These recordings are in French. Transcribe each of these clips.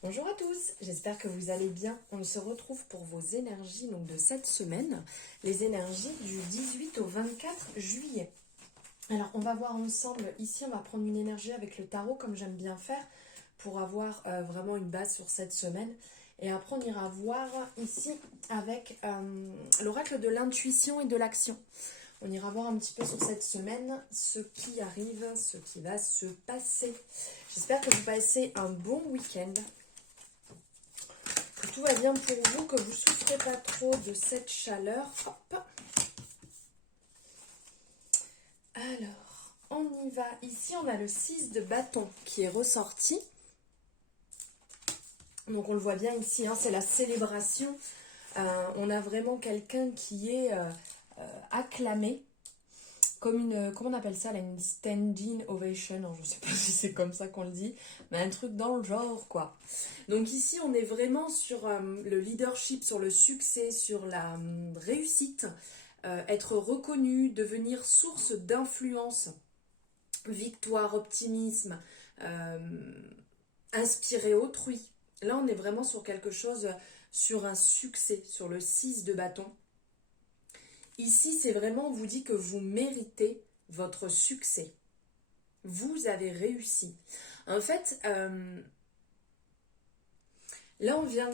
Bonjour à tous, j'espère que vous allez bien. On se retrouve pour vos énergies donc de cette semaine, les énergies du 18 au 24 juillet. Alors on va voir ensemble, ici on va prendre une énergie avec le tarot comme j'aime bien faire pour avoir vraiment une base sur cette semaine. Et après on ira voir ici avec l'oracle de l'intuition et de l'action. On ira voir un petit peu sur cette semaine ce qui arrive, ce qui va se passer. J'espère que vous passez un bon week-end. Que tout va bien pour vous, que vous ne souffrez pas trop de cette chaleur. Hop. Alors, on y va. Ici, on a le 6 de bâton qui est ressorti. Donc, on le voit bien ici, hein, c'est la célébration. On a vraiment quelqu'un qui est acclamé. Comme une, comment on appelle ça là, une standing ovation, hein, je ne sais pas si c'est comme ça qu'on le dit, mais un truc dans le genre quoi. Donc ici on est vraiment sur le leadership, sur le succès, sur la réussite, être reconnu, devenir source d'influence, victoire, optimisme, inspirer autrui. Là on est vraiment sur quelque chose, sur un succès, sur le 6 de bâton. Ici, c'est vraiment, on vous dit que vous méritez votre succès. Vous avez réussi. En fait, là, on vient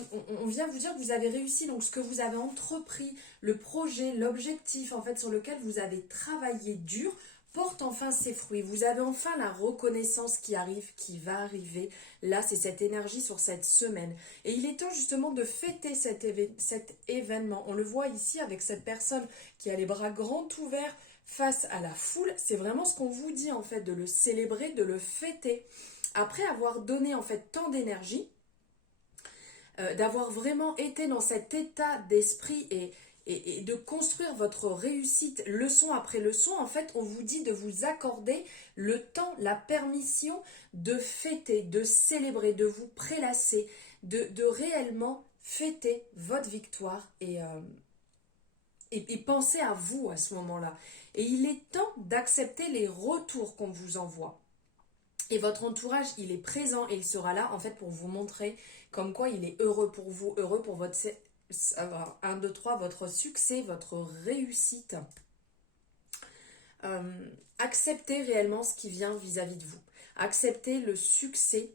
vous dire que vous avez réussi. Donc, ce que vous avez entrepris, le projet, l'objectif, en fait, sur lequel vous avez travaillé dur, porte enfin ses fruits. Vous avez enfin la reconnaissance qui arrive, qui va arriver. Là, c'est cette énergie sur cette semaine. Et il est temps justement de fêter cet événement. On le voit ici avec cette personne qui a les bras grands ouverts face à la foule. C'est vraiment ce qu'on vous dit en fait, de le célébrer, de le fêter. Après avoir donné en fait tant d'énergie, d'avoir vraiment été dans cet état d'esprit et de construire votre réussite leçon après leçon, en fait, on vous dit de vous accorder le temps, la permission de fêter, de célébrer, de vous prélasser, de réellement fêter votre victoire et penser à vous à ce moment-là. Et il est temps d'accepter les retours qu'on vous envoie. Et votre entourage, il est présent et il sera là en fait pour vous montrer comme quoi il est heureux pour vous, heureux pour votre 1, 2, 3, votre succès, votre réussite. Acceptez réellement ce qui vient vis-à-vis de vous. Acceptez le succès,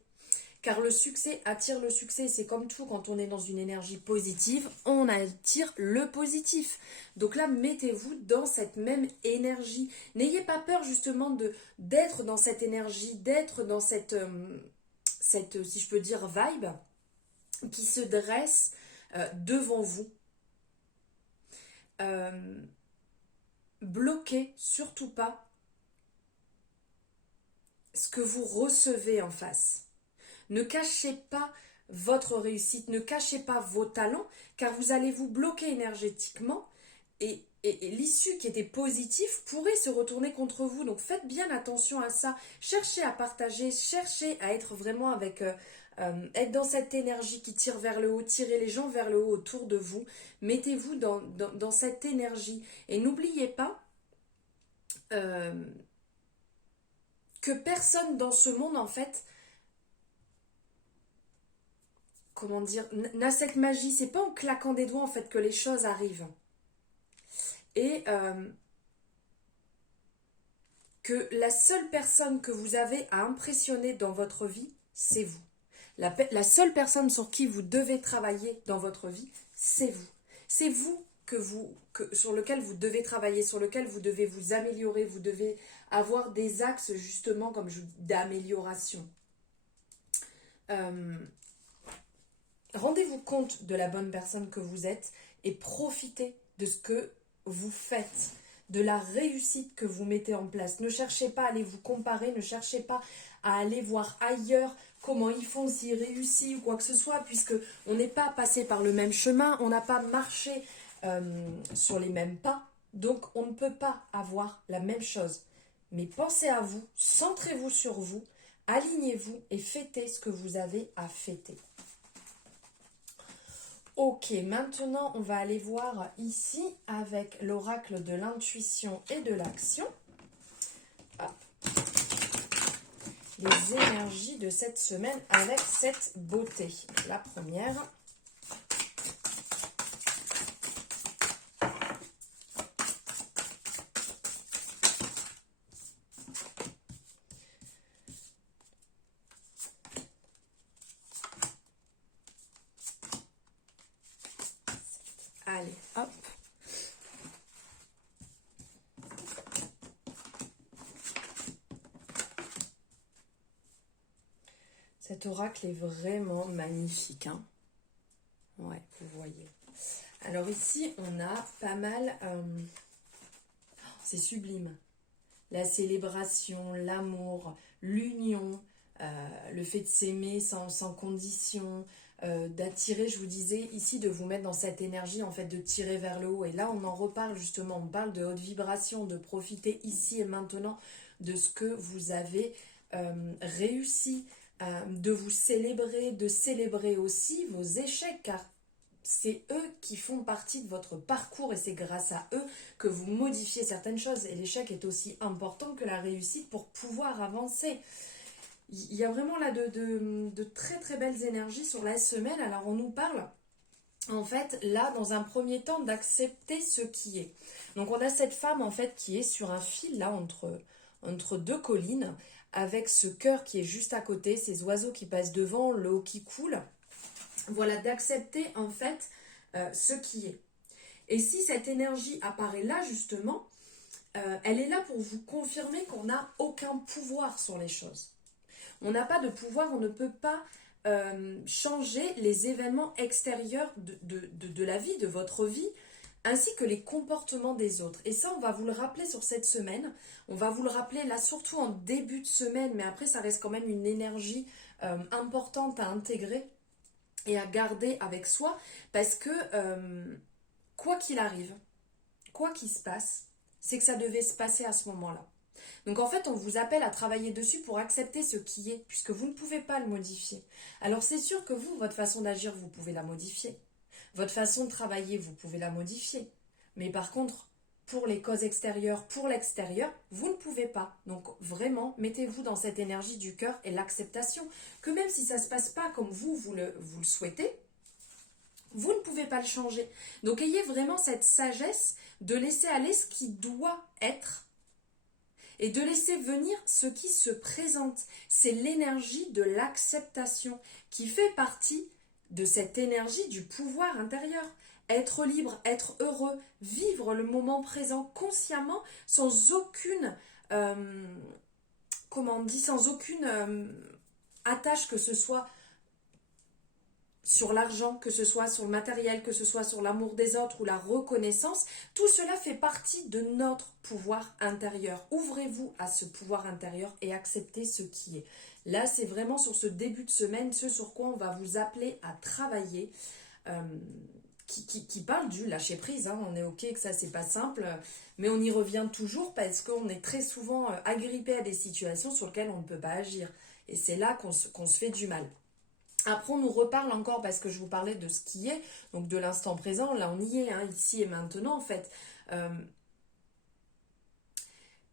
car le succès attire le succès. C'est comme tout, quand on est dans une énergie positive, on attire le positif. Donc là, mettez-vous dans cette même énergie. N'ayez pas peur justement d'être dans cette énergie, d'être dans cette, si je peux dire, vibe qui se dresse devant vous. Bloquez surtout pas ce que vous recevez en face. Ne cachez pas votre réussite, ne cachez pas vos talents, car vous allez vous bloquer énergétiquement et l'issue qui était positive pourrait se retourner contre vous. Donc faites bien attention à ça. Cherchez à partager, cherchez à être vraiment avec... être dans cette énergie qui tire vers le haut, tirez les gens vers le haut autour de vous. Mettez-vous dans cette énergie. Et n'oubliez pas que personne dans ce monde, en fait, comment dire, n'a cette magie. C'est pas en claquant des doigts, en fait, que les choses arrivent. Et que la seule personne que vous avez à impressionner dans votre vie, c'est vous. La seule personne sur qui vous devez travailler dans votre vie, c'est vous. C'est vous sur lequel vous devez travailler, sur lequel vous devez vous améliorer, vous devez avoir des axes justement comme je dis d'amélioration. Rendez-vous compte de la bonne personne que vous êtes et profitez de ce que vous faites, de la réussite que vous mettez en place. Ne cherchez pas à aller vous comparer, ne cherchez pas à aller voir ailleurs comment ils font, s'ils réussissent ou quoi que ce soit, puisque on n'est pas passé par le même chemin, on n'a pas marché sur les mêmes pas, donc on ne peut pas avoir la même chose. Mais pensez à vous, centrez-vous sur vous, alignez-vous et fêtez ce que vous avez à fêter. Ok, maintenant on va aller voir ici avec l'oracle de l'intuition et de l'action. les énergies de cette semaine avec cette beauté. La première. Allez, hop. Cet oracle est vraiment magnifique, hein. Ouais, vous voyez. Alors ici, on a pas mal... c'est sublime. La célébration, l'amour, l'union, le fait de s'aimer sans condition, d'attirer, je vous disais, ici, de vous mettre dans cette énergie, en fait, de tirer vers le haut. Et là, on en reparle justement, on parle de haute vibration, de profiter ici et maintenant de ce que vous avez réussi, de vous célébrer, de célébrer aussi vos échecs, car c'est eux qui font partie de votre parcours et c'est grâce à eux que vous modifiez certaines choses. Et l'échec est aussi important que la réussite pour pouvoir avancer. Il y a vraiment là de très très belles énergies sur la semaine. Alors on nous parle en fait là dans un premier temps d'accepter ce qui est. Donc on a cette femme en fait qui est sur un fil là entre deux collines avec ce cœur qui est juste à côté, ces oiseaux qui passent devant, l'eau qui coule. Voilà, d'accepter en fait ce qui est. Et si cette énergie apparaît là justement, elle est là pour vous confirmer qu'on n'a aucun pouvoir sur les choses. On n'a pas de pouvoir, on ne peut pas changer les événements extérieurs de la vie, de votre vie, ainsi que les comportements des autres. Et ça, on va vous le rappeler sur cette semaine. On va vous le rappeler là, surtout en début de semaine, mais après, ça reste quand même une énergie importante à intégrer et à garder avec soi, parce que quoi qu'il arrive, quoi qu'il se passe, c'est que ça devait se passer à ce moment-là. Donc en fait, on vous appelle à travailler dessus pour accepter ce qui est, puisque vous ne pouvez pas le modifier. Alors c'est sûr que vous, votre façon d'agir, vous pouvez la modifier. Votre façon de travailler, vous pouvez la modifier. Mais par contre, pour les causes extérieures, pour l'extérieur, vous ne pouvez pas. Donc vraiment, mettez-vous dans cette énergie du cœur et l'acceptation, que même si ça ne se passe pas comme vous le souhaitez, vous ne pouvez pas le changer. Donc ayez vraiment cette sagesse de laisser aller ce qui doit être et de laisser venir ce qui se présente. C'est l'énergie de l'acceptation qui fait partie de cette énergie du pouvoir intérieur. Être libre, être heureux, vivre le moment présent consciemment, sans aucune, sans aucune attache, que ce soit sur l'argent, que ce soit sur le matériel, que ce soit sur l'amour des autres ou la reconnaissance. Tout cela fait partie de notre pouvoir intérieur. Ouvrez-vous à ce pouvoir intérieur et acceptez ce qui est. Là, c'est vraiment sur ce début de semaine, ce sur quoi on va vous appeler à travailler, qui parle du lâcher prise. Hein. On est ok que ça, c'est pas simple, mais on y revient toujours parce qu'on est très souvent agrippé à des situations sur lesquelles on ne peut pas agir. Et c'est là qu'on se fait du mal. Après, on nous reparle encore, parce que je vous parlais de ce qui est, donc de l'instant présent, là on y est, hein, ici et maintenant en fait.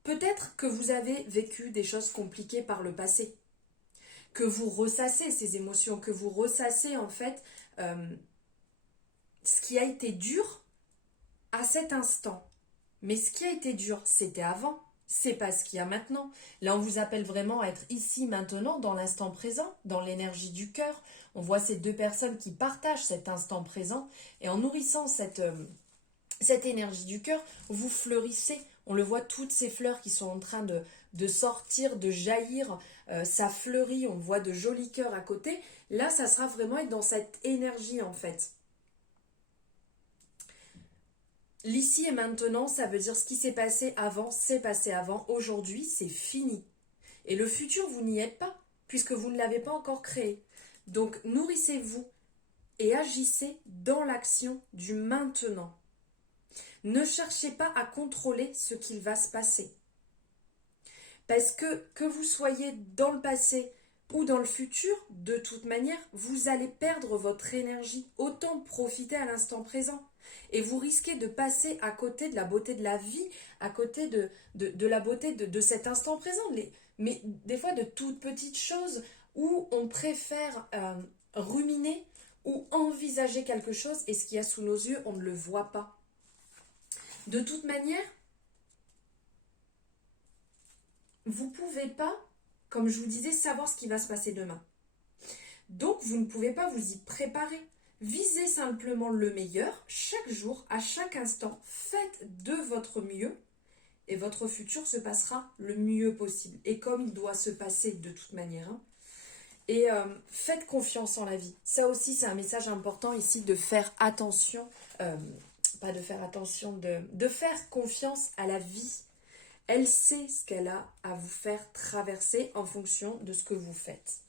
Peut-être que vous avez vécu des choses compliquées par le passé, que vous ressassez ces émotions, que vous ressassez en fait ce qui a été dur à cet instant. Mais ce qui a été dur, c'était avant. C'est pas ce qu'il y a maintenant. Là, on vous appelle vraiment à être ici, maintenant, dans l'instant présent, dans l'énergie du cœur. On voit ces deux personnes qui partagent cet instant présent. Et en nourrissant cette énergie du cœur, vous fleurissez. On le voit, toutes ces fleurs qui sont en train de sortir, de jaillir. Ça fleurit, on voit de jolis cœurs à côté. Là, ça sera vraiment être dans cette énergie, en fait. L'ici et maintenant, ça veut dire ce qui s'est passé avant, c'est passé avant. Aujourd'hui, c'est fini. Et le futur, vous n'y êtes pas, puisque vous ne l'avez pas encore créé. Donc, nourrissez-vous et agissez dans l'action du maintenant. Ne cherchez pas à contrôler ce qu'il va se passer. Parce que vous soyez dans le passé ou dans le futur, de toute manière, vous allez perdre votre énergie. Autant profiter à l'instant présent. Et vous risquez de passer à côté de la beauté de la vie, à côté de la beauté de cet instant présent. mais des fois de toutes petites choses où on préfère ruminer ou envisager quelque chose et ce qu'il y a sous nos yeux, on ne le voit pas. De toute manière, vous ne pouvez pas, comme je vous disais, savoir ce qui va se passer demain. Donc, vous ne pouvez pas vous y préparer. Visez simplement le meilleur chaque jour, à chaque instant. Faites de votre mieux et votre futur se passera le mieux possible. Et comme il doit se passer de toute manière. Et faites confiance en la vie. Ça aussi, c'est un message important ici de faire attention, pas de faire attention, de faire confiance à la vie. Elle sait ce qu'elle a à vous faire traverser en fonction de ce que vous faites.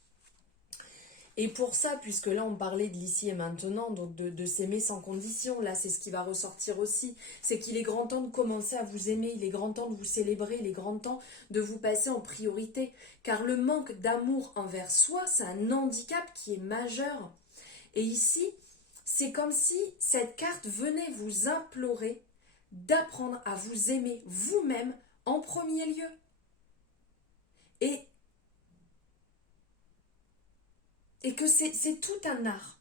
Et pour ça, puisque là on parlait de l'ici et maintenant, donc de s'aimer sans condition, là c'est ce qui va ressortir aussi, c'est qu'il est grand temps de commencer à vous aimer, il est grand temps de vous célébrer, il est grand temps de vous passer en priorité, car le manque d'amour envers soi, c'est un handicap qui est majeur. Et ici, c'est comme si cette carte venait vous implorer d'apprendre à vous aimer vous-même en premier lieu. Et que c'est tout un art.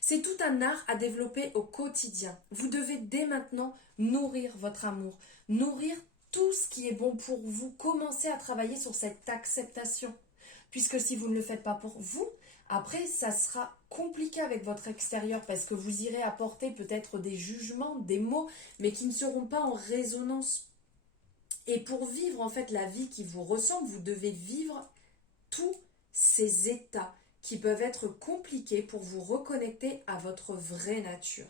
C'est tout un art à développer au quotidien. Vous devez dès maintenant nourrir votre amour, nourrir tout ce qui est bon pour vous. Commencez à travailler sur cette acceptation. Puisque si vous ne le faites pas pour vous, après ça sera compliqué avec votre extérieur parce que vous irez apporter peut-être des jugements, des mots, mais qui ne seront pas en résonance. Et pour vivre en fait la vie qui vous ressemble, vous devez vivre tous ces états qui peuvent être compliqués pour vous reconnecter à votre vraie nature.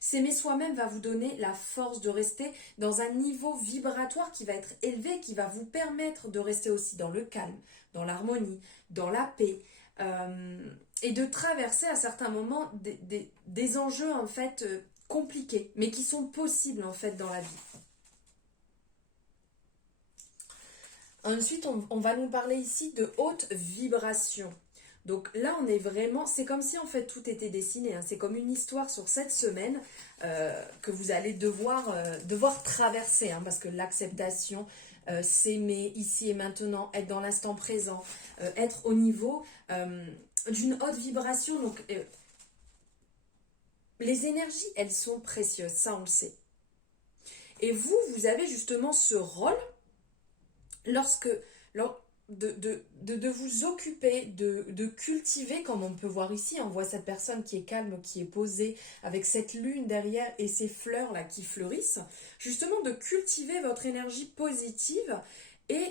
S'aimer soi-même va vous donner la force de rester dans un niveau vibratoire qui va être élevé, qui va vous permettre de rester aussi dans le calme, dans l'harmonie, dans la paix, et de traverser à certains moments des enjeux en fait compliqués, mais qui sont possibles en fait dans la vie. Ensuite, on va nous parler ici de haute vibration. Donc là, on est vraiment, c'est comme si en fait tout était dessiné. Hein. C'est comme une histoire sur cette semaine que vous allez devoir traverser. Hein, parce que l'acceptation, s'aimer ici et maintenant, être dans l'instant présent, être au niveau d'une haute vibration. Donc les énergies, elles sont précieuses, ça on le sait. Et vous avez justement ce rôle de vous occuper, de cultiver, comme on peut voir ici, on voit cette personne qui est calme, qui est posée, avec cette lune derrière et ces fleurs là qui fleurissent, justement de cultiver votre énergie positive et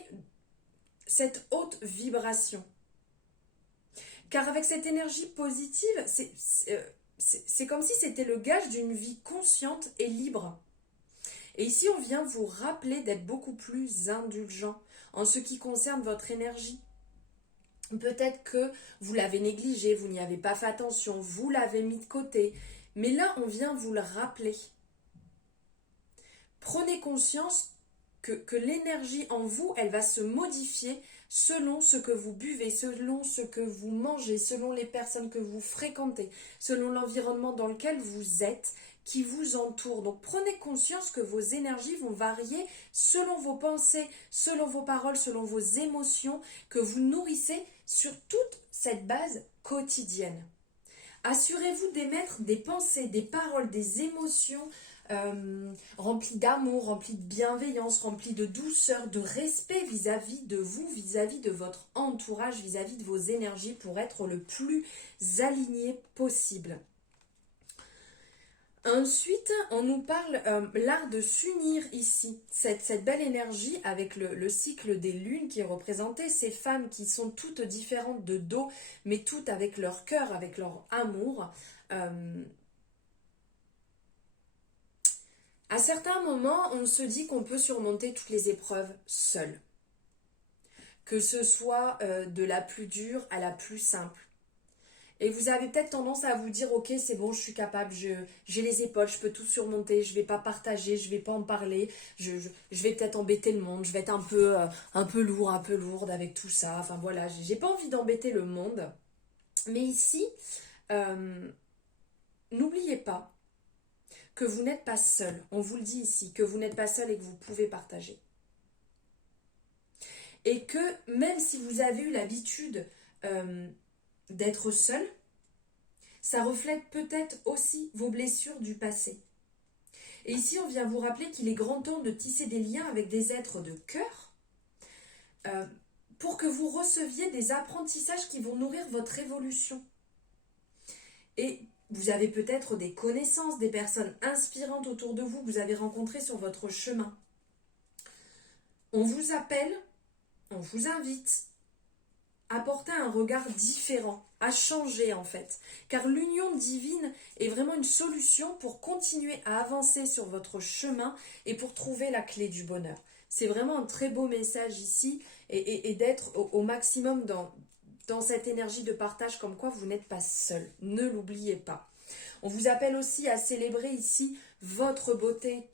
cette haute vibration. Car avec cette énergie positive, c'est comme si c'était le gage d'une vie consciente et libre. Et ici, on vient vous rappeler d'être beaucoup plus indulgent en ce qui concerne votre énergie. Peut-être que vous l'avez négligé, vous n'y avez pas fait attention, vous l'avez mis de côté. Mais là, on vient vous le rappeler. Prenez conscience que l'énergie en vous, elle va se modifier selon ce que vous buvez, selon ce que vous mangez, selon les personnes que vous fréquentez, selon l'environnement dans lequel vous êtes, qui vous entoure. Donc prenez conscience que vos énergies vont varier selon vos pensées, selon vos paroles, selon vos émotions, que vous nourrissez sur toute cette base quotidienne. Assurez-vous d'émettre des pensées, des paroles, des émotions remplies d'amour, remplies de bienveillance, remplies de douceur, de respect vis-à-vis de vous, vis-à-vis de votre entourage, vis-à-vis de vos énergies pour être le plus aligné possible. Ensuite, on nous parle l'art de s'unir ici, cette belle énergie avec le cycle des lunes qui est représenté, ces femmes qui sont toutes différentes de dos, mais toutes avec leur cœur, avec leur amour. À certains moments, on se dit qu'on peut surmonter toutes les épreuves seul. Que ce soit de la plus dure à la plus simple. Et vous avez peut-être tendance à vous dire, ok, c'est bon, je suis capable, j'ai les épaules, je peux tout surmonter, je vais pas partager, je vais pas en parler, je vais peut-être embêter le monde, je vais être un peu lourd, un peu lourde avec tout ça. Enfin voilà, j'ai pas envie d'embêter le monde. Mais ici, n'oubliez pas que vous n'êtes pas seul. On vous le dit ici, que vous n'êtes pas seul et que vous pouvez partager. et que même si vous avez eu l'habitude d'être seul, ça reflète peut-être aussi vos blessures du passé. Et ici, on vient vous rappeler qu'il est grand temps de tisser des liens avec des êtres de cœur pour que vous receviez des apprentissages qui vont nourrir votre évolution. Et vous avez peut-être des connaissances, des personnes inspirantes autour de vous que vous avez rencontrées sur votre chemin. On vous appelle, on vous invite à porter un regard différent, à changer en fait. Car l'union divine est vraiment une solution pour continuer à avancer sur votre chemin et pour trouver la clé du bonheur. C'est vraiment un très beau message ici et d'être au maximum dans cette énergie de partage comme quoi vous n'êtes pas seul. Ne l'oubliez pas. On vous appelle aussi à célébrer ici votre beauté.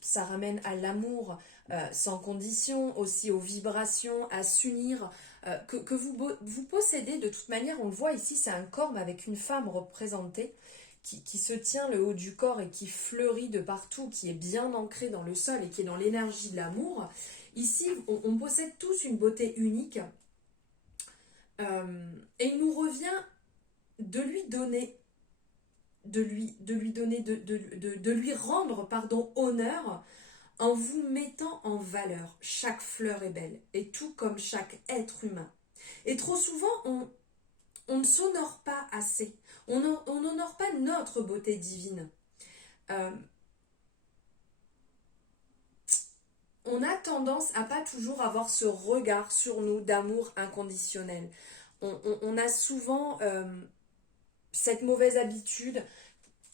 Ça ramène à l'amour sans condition, aussi aux vibrations, à s'unir. Que vous possédez de toute manière, on le voit ici, c'est un corps avec une femme représentée qui se tient le haut du corps et qui fleurit de partout, qui est bien ancrée dans le sol et qui est dans l'énergie de l'amour. Ici, on possède tous une beauté unique et il nous revient de lui donner, de lui rendre honneur en vous mettant en valeur. Chaque fleur est belle, et tout comme chaque être humain. Et trop souvent, on ne s'honore pas assez. On n'honore pas notre beauté divine. On a tendance à pas toujours avoir ce regard sur nous d'amour inconditionnel. On a souvent cette mauvaise habitude.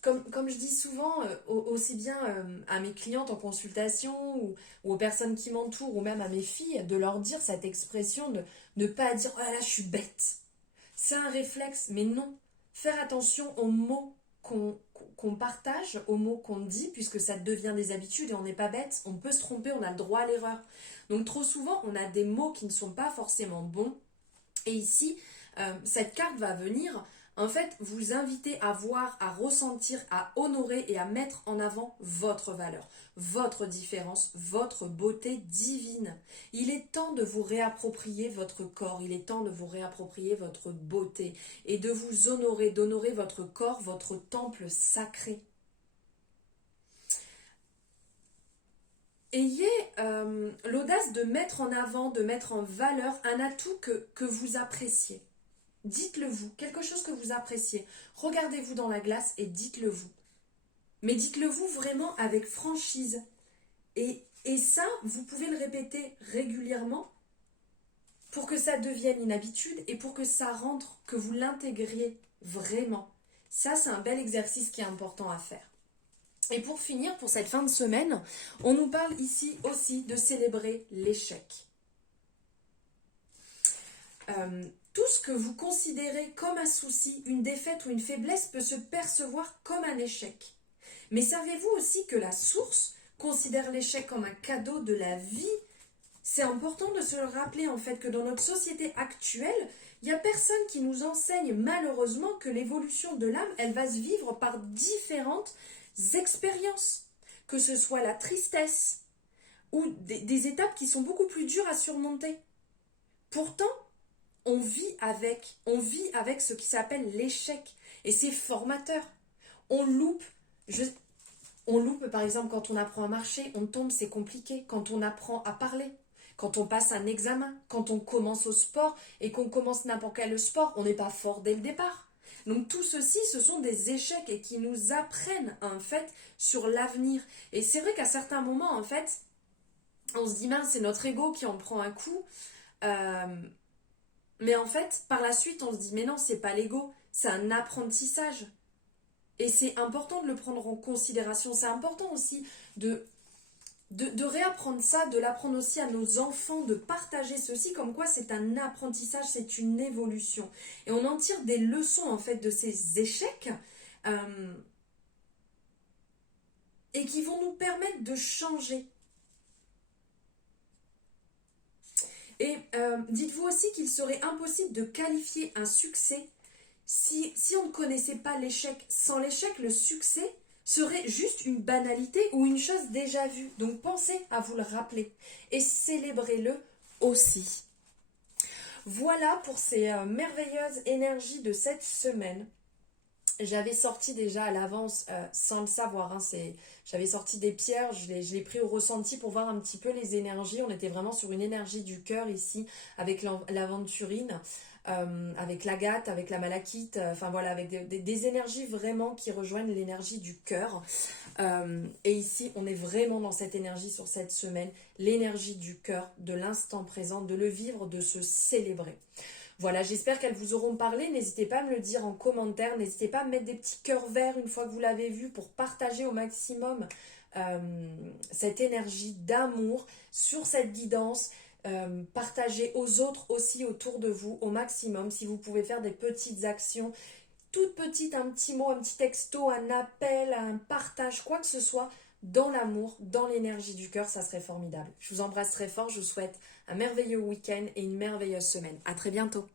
Comme je dis souvent, aussi bien à mes clientes en consultation ou aux personnes qui m'entourent ou même à mes filles, de leur dire cette expression de ne pas dire « Oh là là, je suis bête ». C'est un réflexe, mais non. Faire attention aux mots qu'on partage, aux mots qu'on dit, puisque ça devient des habitudes et on n'est pas bête. On peut se tromper, on a le droit à l'erreur. Donc trop souvent, on a des mots qui ne sont pas forcément bons. Et ici, cette carte va venir en fait vous inviter à voir, à ressentir, à honorer et à mettre en avant votre valeur, votre différence, votre beauté divine. Il est temps de vous réapproprier votre corps, il est temps de vous réapproprier votre beauté et de vous honorer, d'honorer votre corps, votre temple sacré. Ayez l'audace de mettre en avant, de mettre en valeur un atout que vous appréciez. Dites-le vous, quelque chose que vous appréciez. Regardez-vous dans la glace et dites-le vous. Mais dites-le vous vraiment avec franchise. Et ça, vous pouvez le répéter régulièrement pour que ça devienne une habitude et pour que ça rentre, que vous l'intégriez vraiment. Ça, c'est un bel exercice qui est important à faire. Et pour finir, pour cette fin de semaine, on nous parle ici aussi de célébrer l'échec. Tout ce que vous considérez comme un souci, une défaite ou une faiblesse peut se percevoir comme un échec. Mais savez-vous aussi que la source considère l'échec comme un cadeau de la vie? C'est important de se le rappeler en fait que dans notre société actuelle, il n'y a personne qui nous enseigne malheureusement que l'évolution de l'âme, elle va se vivre par différentes expériences. Que ce soit la tristesse ou des étapes qui sont beaucoup plus dures à surmonter. Pourtant, on vit avec ce qui s'appelle l'échec et c'est formateur. On loupe par exemple quand on apprend à marcher, on tombe, c'est compliqué. Quand on apprend à parler, quand on passe un examen, quand on commence au sport et qu'on commence n'importe quel sport, on n'est pas fort dès le départ. Donc tout ceci, ce sont des échecs et qui nous apprennent en fait sur l'avenir. Et c'est vrai qu'à certains moments en fait, on se dit mince, c'est notre ego qui en prend un coup. Mais en fait, par la suite, on se dit mais non, c'est pas l'ego, c'est un apprentissage. Et c'est important de le prendre en considération. C'est important aussi de réapprendre ça, de l'apprendre aussi à nos enfants, de partager ceci, comme quoi c'est un apprentissage, c'est une évolution. Et on en tire des leçons en fait de ces échecs et qui vont nous permettre de changer. Et dites-vous aussi qu'il serait impossible de qualifier un succès si on ne connaissait pas l'échec. Sans l'échec, le succès serait juste une banalité ou une chose déjà vue. Donc pensez à vous le rappeler et célébrez-le aussi. Voilà pour ces merveilleuses énergies de cette semaine. J'avais sorti déjà à l'avance, sans le savoir, hein, j'avais sorti des pierres, je l'ai pris au ressenti pour voir un petit peu les énergies. On était vraiment sur une énergie du cœur ici, avec l'aventurine, avec l'agate, avec la malachite, enfin voilà, avec des énergies vraiment qui rejoignent l'énergie du cœur. Et ici, on est vraiment dans cette énergie sur cette semaine, l'énergie du cœur, de l'instant présent, de le vivre, de se célébrer. Voilà, j'espère qu'elles vous auront parlé. N'hésitez pas à me le dire en commentaire. N'hésitez pas à mettre des petits cœurs verts une fois que vous l'avez vu pour partager au maximum cette énergie d'amour sur cette guidance. Partagez aux autres aussi autour de vous au maximum. Si vous pouvez faire des petites actions, toutes petites, un petit mot, un petit texto, un appel, un partage, quoi que ce soit, dans l'amour, dans l'énergie du cœur, ça serait formidable. Je vous embrasse très fort, je vous souhaite un merveilleux week-end et une merveilleuse semaine. À très bientôt.